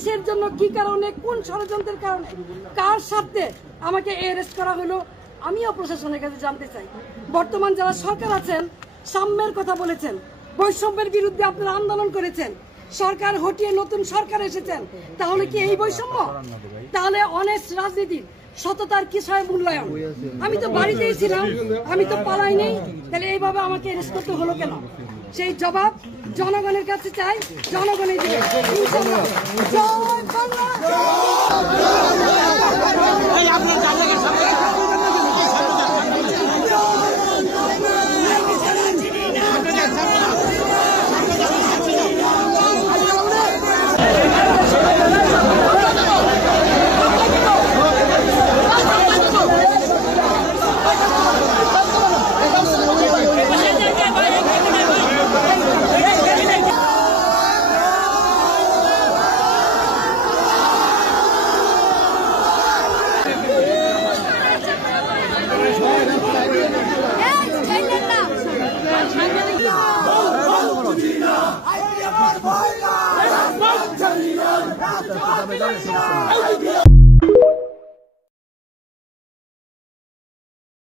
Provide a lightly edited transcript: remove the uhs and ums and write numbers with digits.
কিসের জন্য, কি কারণে, কোন ষড়যন্ত্রের কারণে, কার স্বার্থে আমাকে অ্যারেস্ট করা হলো আমিও প্রশাসনের কাছে জানতে চাই। বর্তমান যারা সরকার আছেন সাম্যের কথা বলেছেন, বৈষম্যের বিরুদ্ধে আপনারা আন্দোলন করেছেন, সরকার হটিয়ে নতুন সরকার এসেছেন, তাহলে কি এই বৈষম্য? তাহলে অনেস্ট রাজনীতির সততার কিসের মূল্যায়ন? আমি তো বাড়িতেই ছিলাম, আমি তো পালাই নেই, তাহলে এইভাবে আমাকে অ্যারেস্ট করতে হলো কেন? সেই জবাব জনগণের কাছে চাই, জনগণই দিবে ইনশাআল্লাহ। জয় বাংলা। I